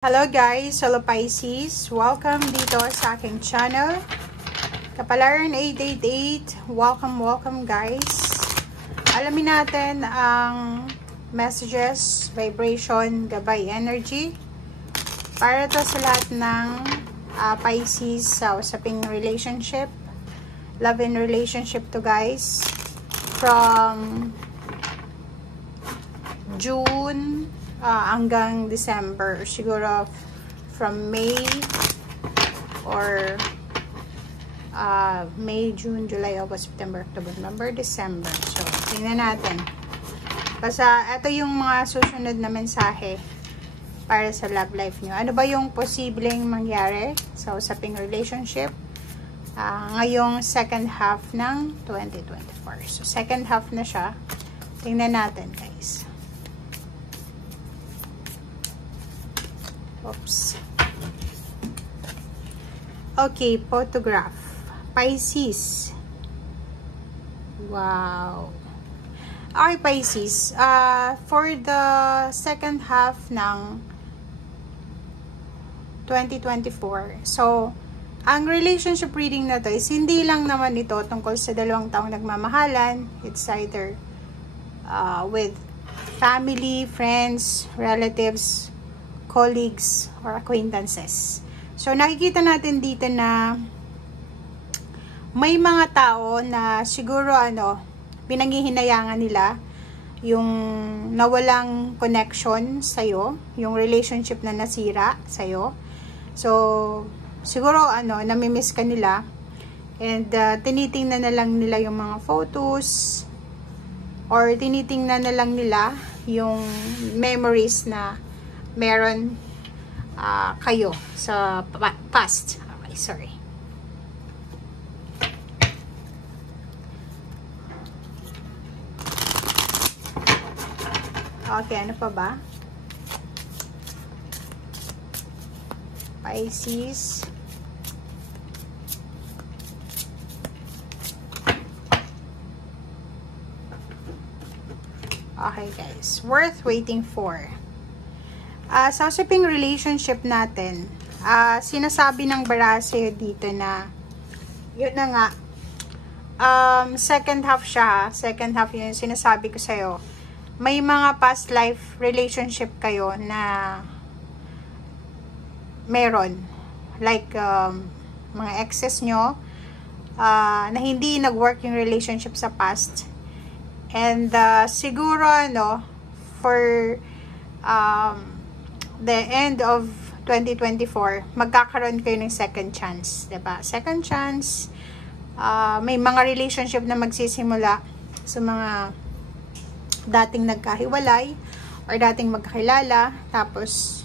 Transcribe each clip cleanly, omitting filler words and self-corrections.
Hello guys, hello Pisces, welcome dito sa aking channel Kapalaran 888, welcome guys. Alamin natin ang messages, vibration, gabay energy para to sa lahat ng Pisces sa usaping relationship, love and relationship to guys, from June hanggang December, siguro from May or May, June, July, August, September, October, November, December. So, tingnan natin. Basta, ito yung mga susunod na mensahe para sa love life nyo. Ano ba yung posibleng mangyari sa usaping relationship ngayong second half ng 2024? So, second half na siya. Tingnan natin, guys. Oops. Okay, photograph. Pisces. Wow. Okay, Pisces. For the second half ng 2024. So, ang relationship reading na to is hindi lang naman ito tungkol sa dalawang taong nagmamahalan. It's either with family, friends, relatives, colleagues, or acquaintances. So, nakikita natin dito na may mga tao na siguro pinanghihinayangan nila yung nawalang connection sa'yo, yung relationship na nasira sa'yo. So, siguro namimiss ka nila and tinitingnan na lang nila yung mga photos or tinitingnan na lang nila yung memories na meron kayo sa past. Okay, sorry. Okay, ano pa ba? Pisces. Okay, guys. Worth waiting for. Sa usaping relationship natin, sinasabi ng Barase dito na, yun na nga, second half siya, second half yun, sinasabi ko sa'yo, may mga past life relationship kayo na meron, like, mga exes nyo, na hindi nag-work yung relationship sa past, and siguro, for, the end of 2024, magkakaroon kayo ng second chance, diba? Second chance, may mga relationship na magsisimula sa mga dating nagkahiwalay or dating magkakilala, tapos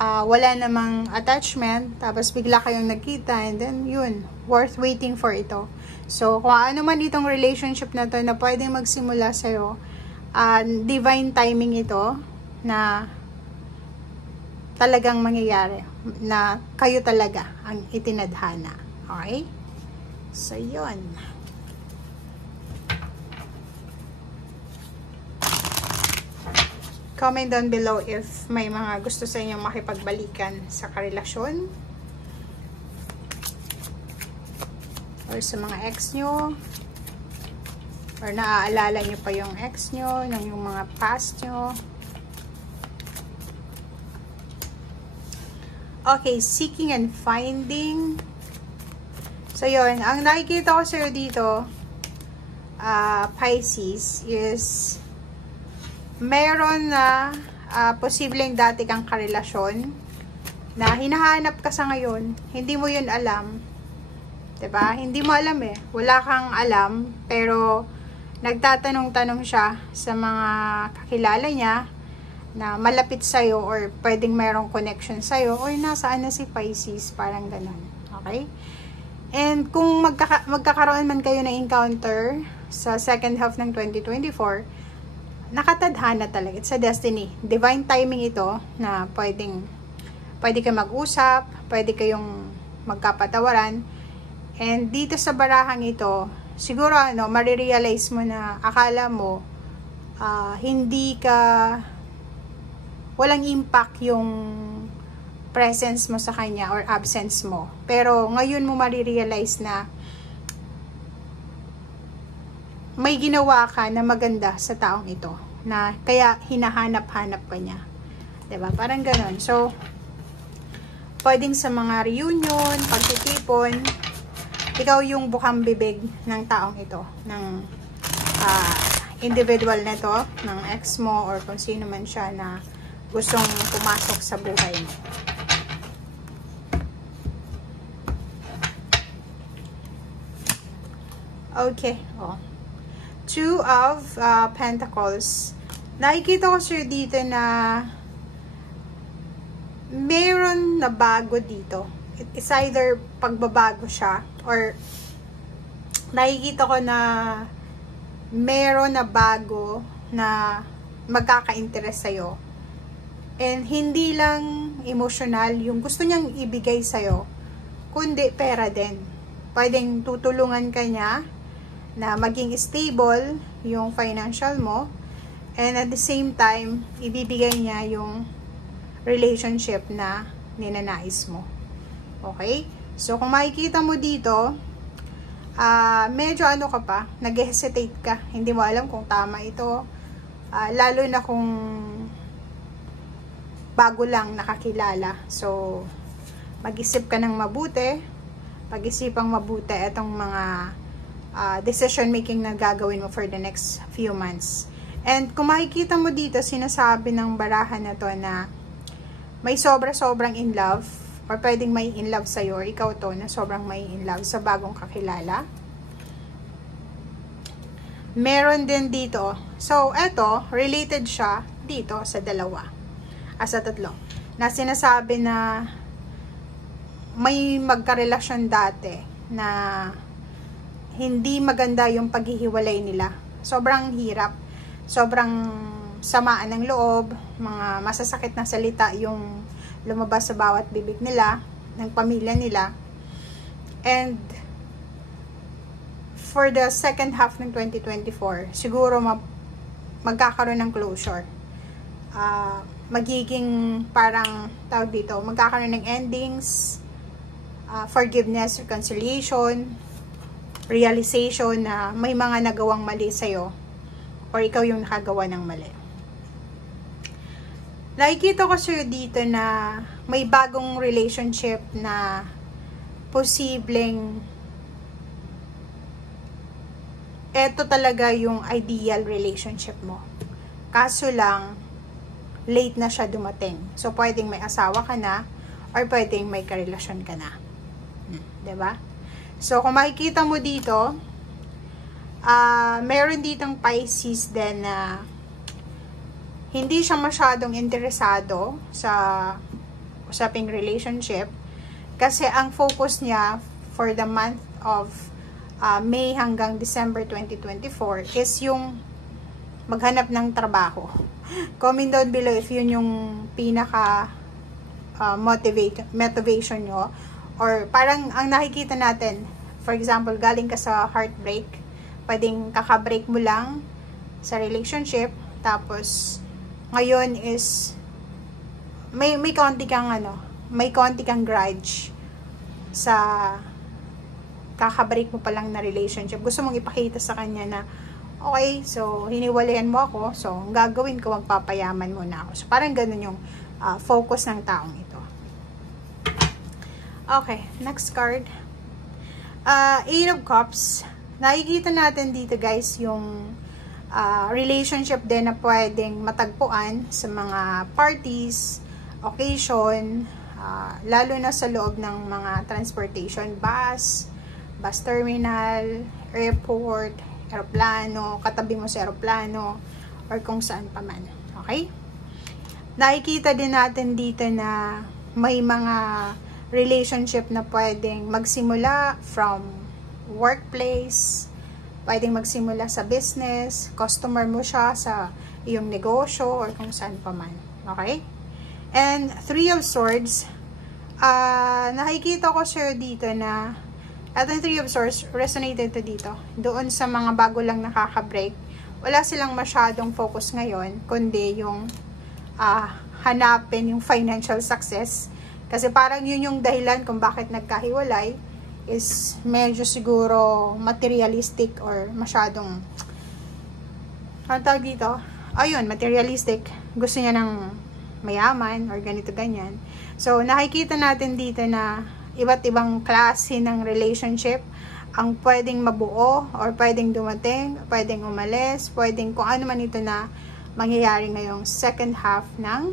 wala namang attachment, tapos bigla kayong nagkita, and then yun, worth waiting for ito. So, kung ano man itong relationship na to na pwedeng magsimula sa'yo, divine timing ito na talagang mangyayari, na kayo talaga ang itinadhana. Okay? So, yun. Comment down below if may mga gusto sa inyo makipagbalikan sa karelasyon or sa mga ex nyo, or naaalala nyo pa yung ex nyo, yung mga past nyo. Okay, seeking and finding. So, yun. Ang nakikita ko sa'yo dito, Pisces, is meron na posibleng dati kang karelasyon na hinahanap ka sa ngayon. Hindi mo yun alam. Diba? Hindi mo alam eh. Wala kang alam, pero nagtatanong-tanong siya sa mga kakilala niya na malapit sa'yo or pwedeng mayroong connection sa'yo or nasaan na si Pisces, parang ganun. Okay? And kung magkakaroon man kayo ng encounter sa second half ng 2024, nakatadhana talaga. It's a destiny. Divine timing ito na pwede kayo mag-usap, pwede kayong magkapatawaran. And dito sa barahang ito, siguro marirealize mo na akala mo hindi ka walang impact yung presence mo sa kanya or absence mo. Pero ngayon mo marirealize na may ginawa ka na maganda sa taong ito, na kaya hinahanap-hanap ka niya. 'Di ba? Parang ganon. So, pwedeng sa mga reunion, pagtitipon, ikaw yung bukang bibig ng taong ito, ng individual na to, ng ex mo or kung sino man siya na gustong pumasok sa buhay mo. Okay. Oh. Two of Pentacles. Nakikita ko sir dito na meron na bago dito. It's either pagbabago siya or nakikita ko na meron na bago na magkaka-interest sa'yo. And hindi lang emotional yung gusto niyang ibigay sa'yo, kundi pera din. Pwedeng tutulungan ka niya na maging stable yung financial mo, and at the same time, ibibigay niya yung relationship na ninanais mo. Okay? So, kung makikita mo dito, medyo ano ka pa, nag-hesitate ka. Hindi mo alam kung tama ito. Lalo na kung bago lang nakakilala. So, mag-isip ka ng mabuti. Pag-isipang mabuti itong mga decision making na gagawin mo for the next few months. And kung makikita mo dito, sinasabi ng barahan na to na may sobra-sobrang in love, or pwedeng may in love sa'yo, or ikaw to na sobrang may in love sa bagong kakilala. Meron din dito. So, eto, related siya dito sa dalawa. Sa tatlo. Na sinasabi na may magkarelasyon dati na hindi maganda yung paghihiwalay nila. Sobrang hirap. Sobrang samaan ng loob, mga masasakit na salita yung lumabas sa bawat bibig nila, ng pamilya nila. And for the second half ng 2024, siguro magkakaroon ng closure. Magiging parang, tawag dito, magkakaroon ng endings, forgiveness, reconciliation, realization na may mga nagawang mali sa'yo, or ikaw yung nakagawa ng mali. Nakikita ko sa'yo dito na may bagong relationship na posibleng eto talaga yung ideal relationship mo. Kaso lang, late na siya dumating. So, pwedeng may asawa ka na or pwedeng may karelasyon ka na. Diba? So, kung makikita mo dito, meron ditong Pisces din na hindi siya masyadong interesado sa usaping relationship kasi ang focus niya for the month of May hanggang December 2024 is yung maghanap ng trabaho. Comment down below if yun yung pinaka motivation nyo, or parang ang nakikita natin, for example, galing ka sa heartbreak, pwedeng kakabreak mo lang sa relationship, tapos ngayon is may konti kang may konti kang grudge sa kakabreak mo pa lang na relationship. Gusto mong ipakita sa kanya na okay, so hiniwalayan mo ako, so ang gagawin ko, magpapayaman muna ako. So parang ganun yung focus ng taong ito. Okay, next card. Eight of Cups. Nakikita natin dito guys yung relationship din na pwedeng matagpuan sa mga parties, occasion, lalo na sa loob ng mga transportation, bus terminal, airport, aeroplano, katabi mo sa aeroplano, or kung saan pa man. Okay? Nakikita din natin dito na may mga relationship na pwedeng magsimula from workplace, pwedeng magsimula sa business, customer mo siya sa iyong negosyo, or kung saan pa man. Okay? And Three of Swords, nakikita ko sir dito na at yung Three of Swords resonated to dito. Doon sa mga bago lang nakaka-break, wala silang masyadong focus ngayon, kundi yung hanapin yung financial success, Kasi parang yun yung dahilan kung bakit nagkahiwalay, is medyo siguro materialistic or masyadong, ano tawag dito? Ayun, materialistic. Gusto niya ng mayaman or ganito ganyan. So, nakikita natin dito na iba't ibang klase ng relationship ang pwedeng mabuo or pwedeng dumating, pwedeng umalis, pwedeng kung ano man ito na mangyayari ngayong second half ng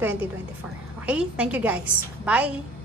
2024. Okay? Thank you guys. Bye!